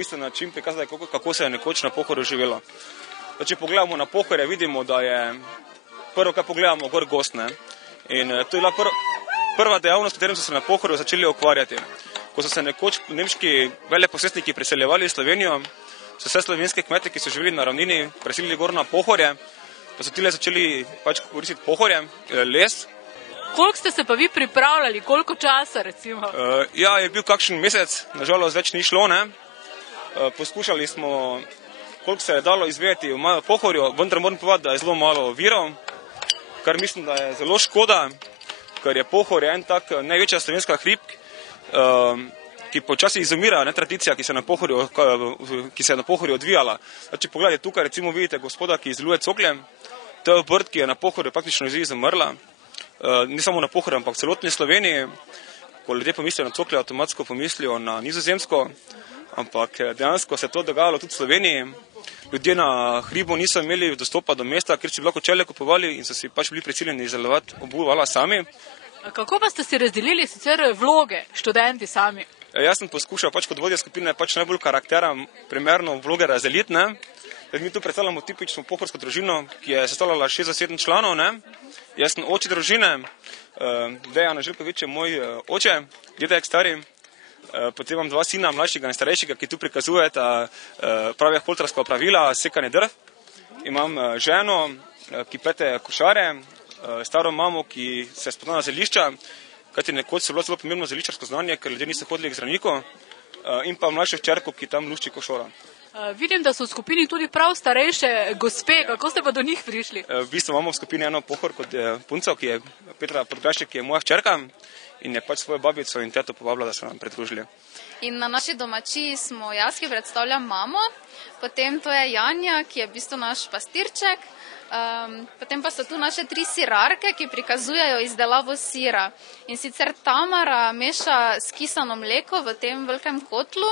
pristen način prikazati, kako se je nekoč na Pohorju živelo. Če pogledamo na Pohorje, vidimo, da je prvo, kar pogledamo, gor gozd, ne. In to je bila prva dejavnost, s katerim so se na Pohorju začeli ukvarjati. Ko so se nekoč nemški veleposestniki preseljevali v Slovenijo, so vse slovenske kmete, ki so živeli na ravnini, preselili gor na Pohorje, pa so tile začeli pač koristiti Pohorje, les. Koliko ste se pa vi pripravljali, koliko časa recimo? Ja, je bil kakšen mesec, nažalost več ni šlo, ne. Poskušali smo, koliko se je dalo izvedeti v Pohorju, vendar moram povedati, da je zelo malo virov, kar mislim, da je zelo škoda, ker je Pohorje en tak največja slovenska hrib, ki počasi izumira, ne, tradicija, ki se je na Pohorju odvijala. Če pogledate tukaj, recimo vidite gospoda, ki izdeluje cokle, to je obrt, ki je na Pohorju praktično izumrla. Ne samo na Pohorju, ampak v celotni Sloveniji. Ko ljudje pomislijo na cokle, avtomatsko pomislijo na Nizozemsko, ampak dejansko se je to dogajalo tudi v Sloveniji. Ljudje na hribu niso imeli dostopa do mesta, kjer si lahko čelje kupovali in so si pač bili prisiljeni izdelovati obuvala sami. Kako pa ste si razdelili sicer vloge, študenti sami? Jaz sem poskušal pač kot vodja skupine pač najbolj karaktera primerno vloge razdeliti, ne. Mi tu predstavljamo tipično pohorsko družino, ki je sestavljala 6 do 7 članov, ne. Jaz sem oče družine, Dejan Željkovič je moj oče, dedek stari, potem imam 2 sina, mlajšega in starejšega, ki tu prikazujeta pravih holtrarska opravila, sekanje drv. Imam ženo, ki plete košare, staro mamo, ki se spozna na zelišča, kajti nekoč so bilo zelo pomembno zeliščarsko znanje, ker ljudje niso hodili k zdravniku, in pa mlajšo hčerko, ki tam lušči košora. Vidim, da so v skupini tudi prav starejše gospe, kako ste pa do njih prišli? V bistvu imamo v skupini eno Pohor kot punco, ki je Petra Podgrašek, ki je moja hčerka in je pač svojo babico in teto povabila, da so nam pridružili. In na naši domačiji smo jaz, ki predstavljam mamo, potem to je Janja, ki je v bistvu naš pastirček, potem pa so tu naše 3 sirarke, ki prikazujejo izdelavo sira. In sicer Tamara meša skisano mleko v tem velikem kotlu,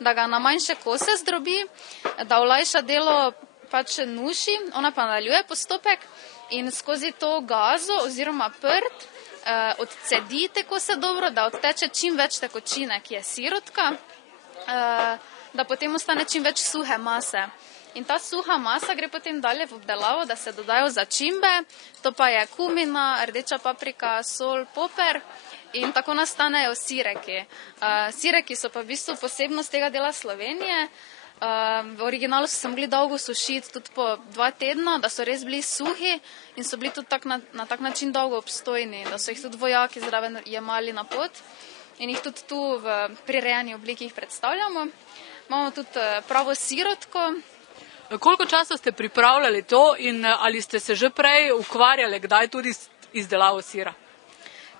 da ga na manjše kose zdrobi, da olajša delo pač Nuši, ona pa nadaljuje postopek in skozi to gazo oziroma prt odcedi te kose dobro, da odteče čim več tekočine, ki je sirotka, da potem ostane čim več suhe mase. In ta suha masa gre potem dalje v obdelavo, da se dodajo začimbe, to pa je kumina, rdeča paprika, sol, poper in tako nastanejo sireki. Sireki so pa v bistvu posebnost tega dela Slovenije. V originalu so se mogli dolgo sušiti, tudi po 2 tedna, da so res bili suhi in so bili tudi na tak način dolgo obstojni, da so jih tudi vojaki zraven jemali na pot in jih tudi tu v prirejeni obliki jih predstavljamo. Imamo tudi pravo sirotko. Koliko časa ste pripravljali to in ali ste se že prej ukvarjali, kdaj tudi z izdelavo sira?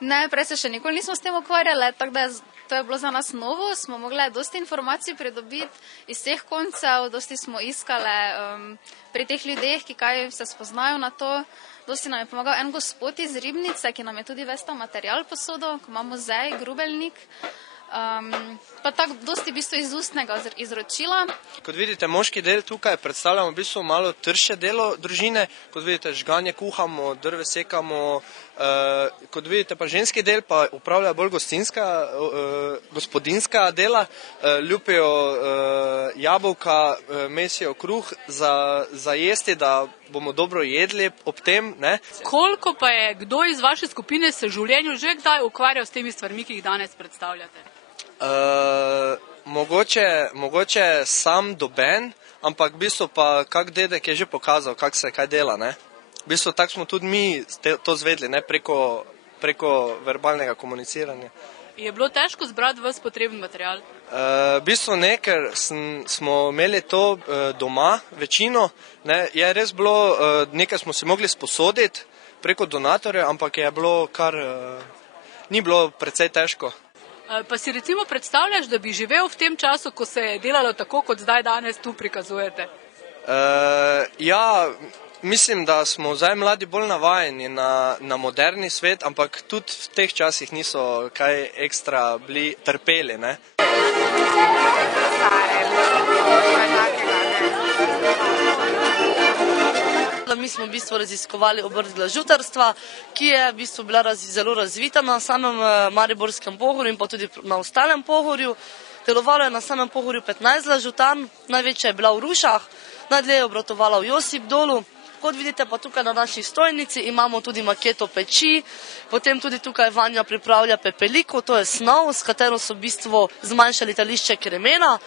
Ne, prej se še nikoli nismo s tem ukvarjali, tako da to je bilo za nas novo, smo mogli dosti informacij pridobiti iz vseh koncev, dosti smo iskali pri teh ljudeh, ki kaj se spoznajo na to. Dosti nam je pomagal en gospod iz Ribnice, ki nam je tudi ves ta material posodil, ko ima muzej, Grubelnik. Pa tako dosti v bistvu iz ustnega izročila. Kot vidite, moški del tukaj predstavljamo v bistvu malo trše delo družine. Kot vidite, žganje kuhamo, drve sekamo. Kot vidite, pa ženski del pa upravlja bolj gospodinska dela. Ljupijo jabolka, mesijo kruh za jesti, da bomo dobro jedli ob tem, ne. Koliko pa je kdo iz vaše skupine se v življenju že kdaj ukvarjal s temi stvarmi, ki jih danes predstavljate? Mogoče sam doben, ampak v bistvu pa kak dedek je že pokazal, kak se kaj dela, ne. V bistvu tako smo tudi mi to zvedli, ne, preko verbalnega komuniciranja. Je bilo težko zbrati ves potreben material? V bistvu ne, ker smo imeli to doma, večino, ne, je res bilo, nekaj smo si mogli sposoditi preko donatorja, ampak je bilo ni bilo precej težko. Pa si recimo predstavljaš, da bi živel v tem času, ko se je delalo tako, kot zdaj danes tu prikazujete? Ja, mislim, da smo zdaj mladi bolj navajeni na moderni svet, ampak tudi v teh časih niso kaj ekstra bili trpeli, ne. Mi smo v bistvu raziskovali obrt glažutarstva, ki je v bistvu bila zelo razvita na samem Mariborskem Pohorju in pa tudi na ostalem Pohorju. Delovalo je na samem Pohorju 15 lažutarn, največja je bila v Rušah, najdlje je obratovala v Josip dolu. Kot vidite pa tukaj na naši stojnici imamo tudi maketo peči, potem tudi tukaj Vanja pripravlja pepeliko, to je snov, s katero so v bistvu zmanjšali tališče kremena.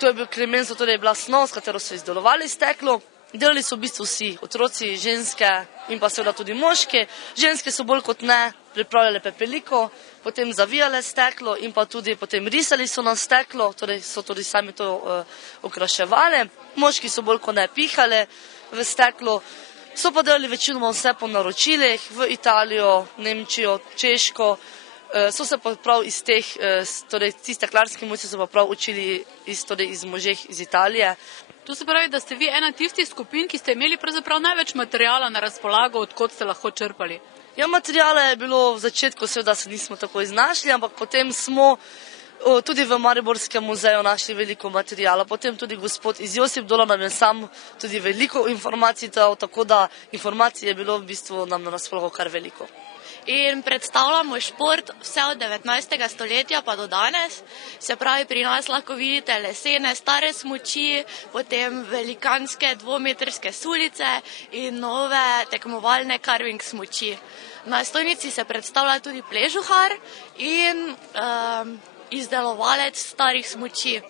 To je bil kremen, torej je bila snov, s katero so izdelovali steklo. Delali so v bistvu vsi, otroci, ženske in pa seveda tudi moški. Ženske so bolj kot ne pripravljale pepeliko, potem zavijale steklo in pa tudi potem risali so na steklo, torej so tudi sami to okraševali. Moški so bolj kot ne pihale v steklo. So pa delali večinoma vse po naročilih v Italijo, Nemčijo, Češko. So se pa prav iz teh, torej ti steklarski mojstri so pa prav učili iz možeh iz Italije. To se pravi, da ste vi ena tistih skupin, ki ste imeli pravzaprav največ materijala na razpolago, odkot ste lahko črpali. Ja, materijala je bilo v začetku, seveda se nismo tako iznašli, ampak potem smo tudi v Mariborskem muzeju našli veliko materijala. Potem tudi gospod iz Josip dola nam je sam tudi veliko informacij dal, tako da informacij je bilo v bistvu nam na razpolago kar veliko. In predstavljamo šport vse od 19. stoletja pa do danes. Se pravi, pri nas lahko vidite lesene stare smuči, potem velikanske dvometrske sulice in nove tekmovalne carving smuči. Na stojnici se predstavlja tudi pležuhar in izdelovalec starih smuči.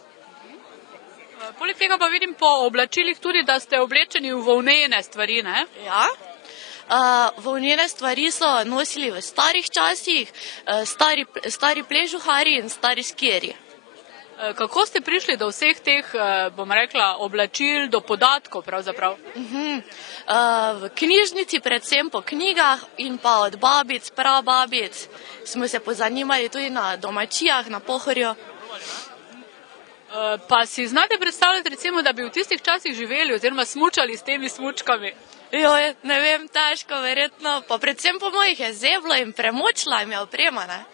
Poleg tega pa vidim po oblačilih tudi, da ste oblečeni v volnene stvari, ne? Ja. Volnene stvari so nosili v starih časih, stari pležuhari in stari skierji. Kako ste prišli do vseh teh, bom rekla, oblačil, do podatkov pravzaprav? V knjižnici, predvsem po knjigah in pa od babic, prababic, smo se pozanimali tudi na domačijah, na Pohorju. Pa si znate predstavljati, recimo, da bi v tistih časih živeli oziroma smučali s temi smučkami? Joj, ne vem, težko, verjetno, pa predvsem po mojih je zeblo in premočila jim je oprema, ne?